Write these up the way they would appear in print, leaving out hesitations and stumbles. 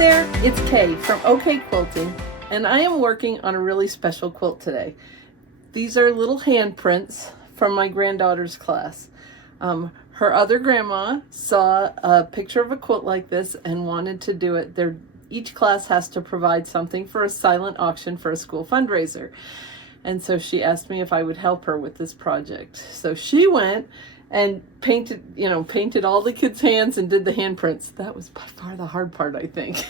there, it's Kay from OK Quilting, and I am working on a really special quilt today. These are little handprints from my granddaughter's class. Her other grandma saw a picture of a quilt like this and wanted to do it. Each class has to provide something for a silent auction for a school fundraiser. And so she asked me if I would help her with this project. So she went and painted all the kids' hands and did the handprints. That was by far the hard part, I think.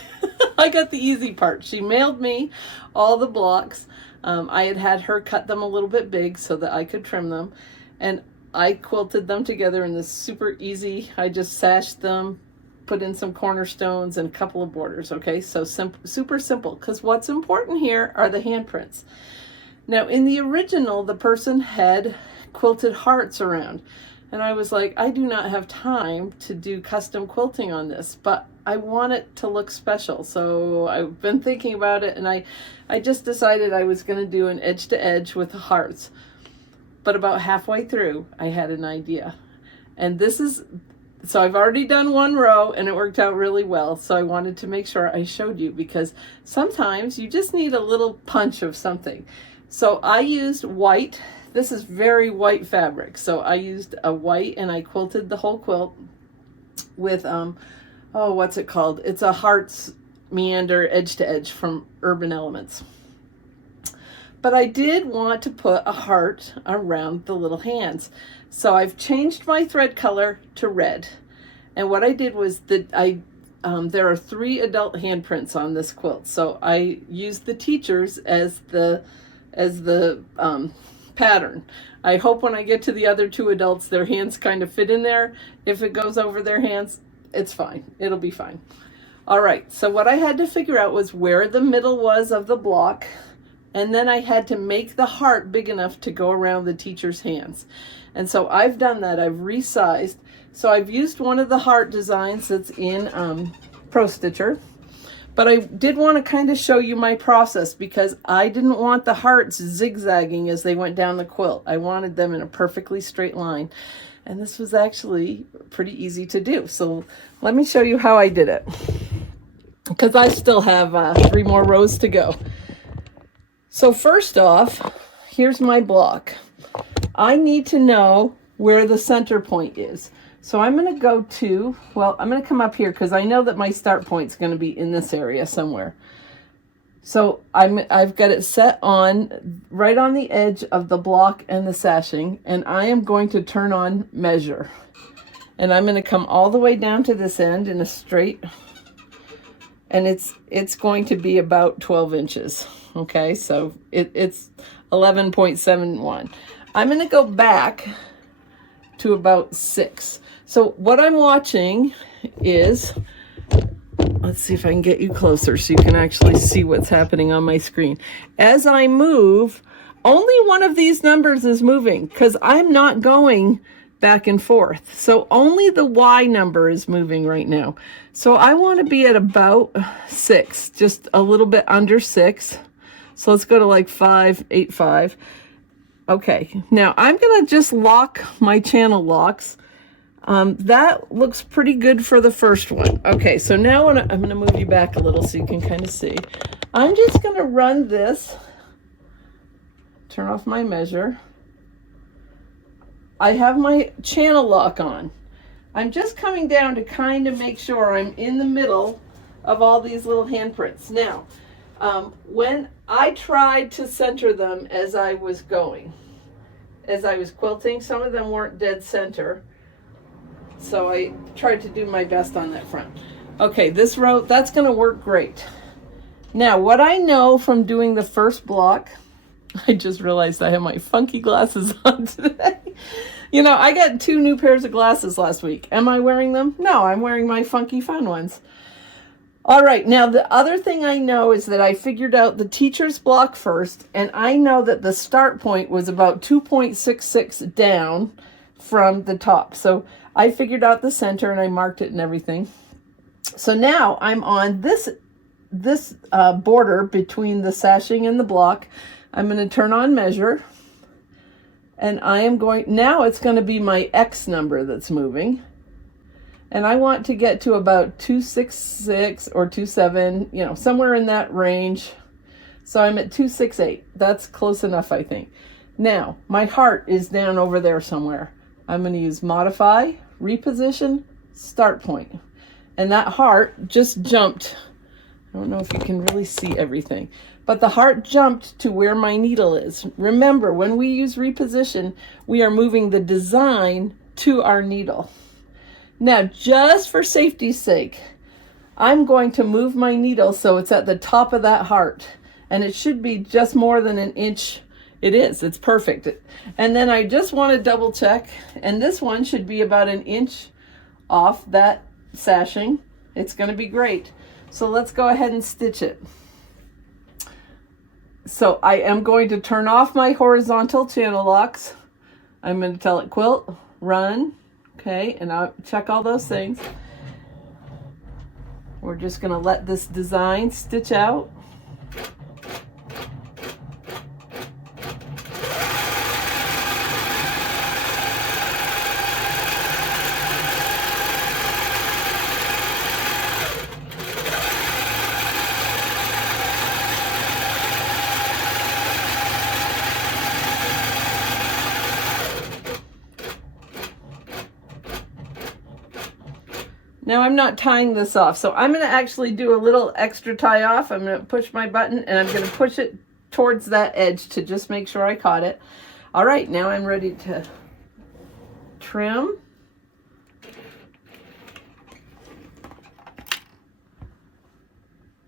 I got the easy part. She mailed me all the blocks. I had her cut them a little bit big so that I could trim them. And I quilted them together in this super easy, I just sashed them, put in some cornerstones and a couple of borders, okay? So super simple, because what's important here are the handprints. Now, in the original, the person had quilted hearts around. And I was like, I do not have time to do custom quilting on this, but I want it to look special. So I've been thinking about it, and I just decided I was going to do an edge to edge with the hearts. But about halfway through, I had an idea. And so I've already done one row and it worked out really well. So I wanted to make sure I showed you, because sometimes you just need a little punch of something. So I used white. This is very white fabric. So I used a white and I quilted the whole quilt with, what's it called? It's a hearts meander edge to edge from Urban Elements. But I did want to put a heart around the little hands. So I've changed my thread color to red. And what I did was that there are 3 adult handprints on this quilt. So I used the teachers as the pattern. I hope when I get to the other 2 adults, their hands kind of fit in there. If it goes over their hands, it's fine. It'll be fine. All right, so what I had to figure out was where the middle was of the block, and then I had to make the heart big enough to go around the teacher's hands. And so I've done that. I've resized. So I've used one of the heart designs that's in Pro Stitcher. But I did want to kind of show you my process, because I didn't want the hearts zigzagging as they went down the quilt. I wanted them in a perfectly straight line. And this was actually pretty easy to do. So let me show you how I did it, because I still have 3 more rows to go. So first off, here's my block. I need to know where the center point is. So I'm going to go to, I'm going to come up here because I know that my start point's going to be in this area somewhere. So I've got it set on right on the edge of the block and the sashing, and I am going to turn on measure. And I'm going to come all the way down to this end in a straight, and it's going to be about 12 inches. Okay, so it's 11.71. I'm going to go back to about 6. So what I'm watching is, let's see if I can get you closer so you can actually see what's happening on my screen. As I move, only one of these numbers is moving, because I'm not going back and forth. So only the Y number is moving right now. So I want to be at about 6, just a little bit under 6. So let's go to like 5.85. Okay, now I'm going to just lock my channel locks. That looks pretty good for the first one. Okay, so now I'm going to move you back a little so you can kind of see. I'm just going to run this, turn off my measure. I have my channel lock on. I'm just coming down to kind of make sure I'm in the middle of all these little handprints. Now, when I tried to center them as I was quilting, some of them weren't dead center. So I tried to do my best on that front. Okay, this row, that's going to work great. Now, what I know from doing the first block, I just realized I have my funky glasses on today. You know, I got 2 new pairs of glasses last week. Am I wearing them? No, I'm wearing my funky fun ones. All right, now the other thing I know is that I figured out the teacher's block first, and I know that the start point was about 2.66 down from the top. So I figured out the center and I marked it and everything. So now I'm on this border between the sashing and the block. I'm going to turn on measure, and I am going, now it's going to be my X number that's moving. And I want to get to about 266 or 27, you know, somewhere in that range. So I'm at 268. That's close enough, I think. Now, my heart is down over there somewhere. I'm going to use modify, reposition, start point. And that heart just jumped. I don't know if you can really see everything, but the heart jumped to where my needle is. Remember, when we use reposition, we are moving the design to our needle. Now, just for safety's sake, I'm going to move my needle so it's at the top of that heart. And it should be just more than an inch. It is, it's perfect. And then I just want to double check, and this one should be about an inch off that sashing. It's going to be great. So let's go ahead and stitch it. So I am going to turn off my horizontal channel locks. I'm going to tell it quilt, run, okay, and I'll check all those things. We're just going to let this design stitch out. Now I'm not tying this off, so I'm going to actually do a little extra tie off. I'm going to push my button and I'm going to push it towards that edge to just make sure I caught it. All right, now I'm ready to trim.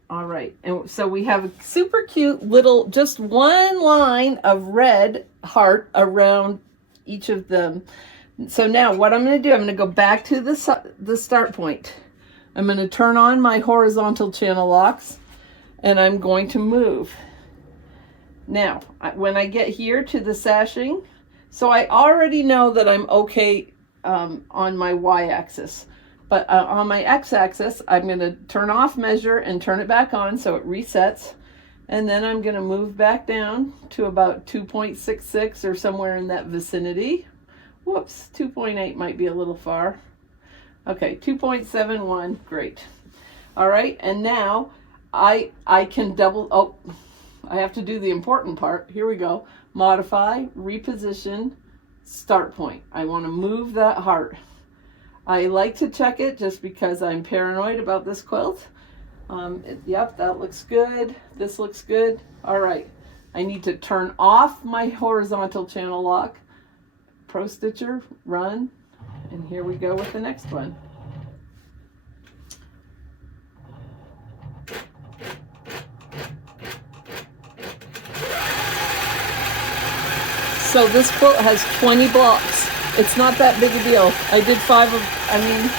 All right, and so we have a super cute little, just one line of red heart around each of them. So now what I'm going to do, I'm going to go back to the start point. I'm going to turn on my horizontal channel locks and I'm going to move. Now, when I get here to the sashing, so I already know that I'm okay on my y-axis. But on my x-axis, I'm going to turn off measure and turn it back on so it resets. And then I'm going to move back down to about 2.66 or somewhere in that vicinity. Whoops, 2.8 might be a little far. Okay, 2.71, great. All right, and now I can double, oh, I have to do the important part. Here we go. Modify, reposition, start point. I want to move that heart. I like to check it just because I'm paranoid about this quilt. Yep, that looks good. This looks good. All right, I need to turn off my horizontal channel lock. Pro Stitcher, run, and here we go with the next one. So this quilt has 20 blocks. It's not that big a deal. I did 5 of, I mean,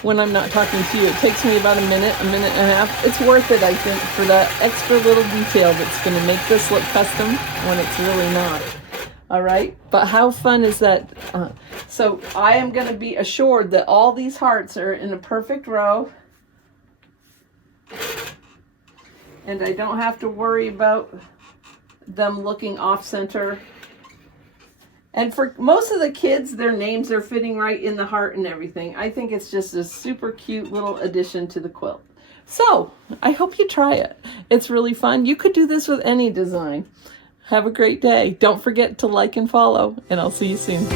when I'm not talking to you, it takes me about a minute and a half. It's worth it, I think, for that extra little detail that's going to make this look custom when it's really not. All right, but how fun is that? So I am going to be assured that all these hearts are in a perfect row. And I don't have to worry about them looking off center. And for most of the kids, their names are fitting right in the heart and everything. I think it's just a super cute little addition to the quilt. So I hope you try it. It's really fun. You could do this with any design. Have a great day. Don't forget to like and follow, and I'll see you soon.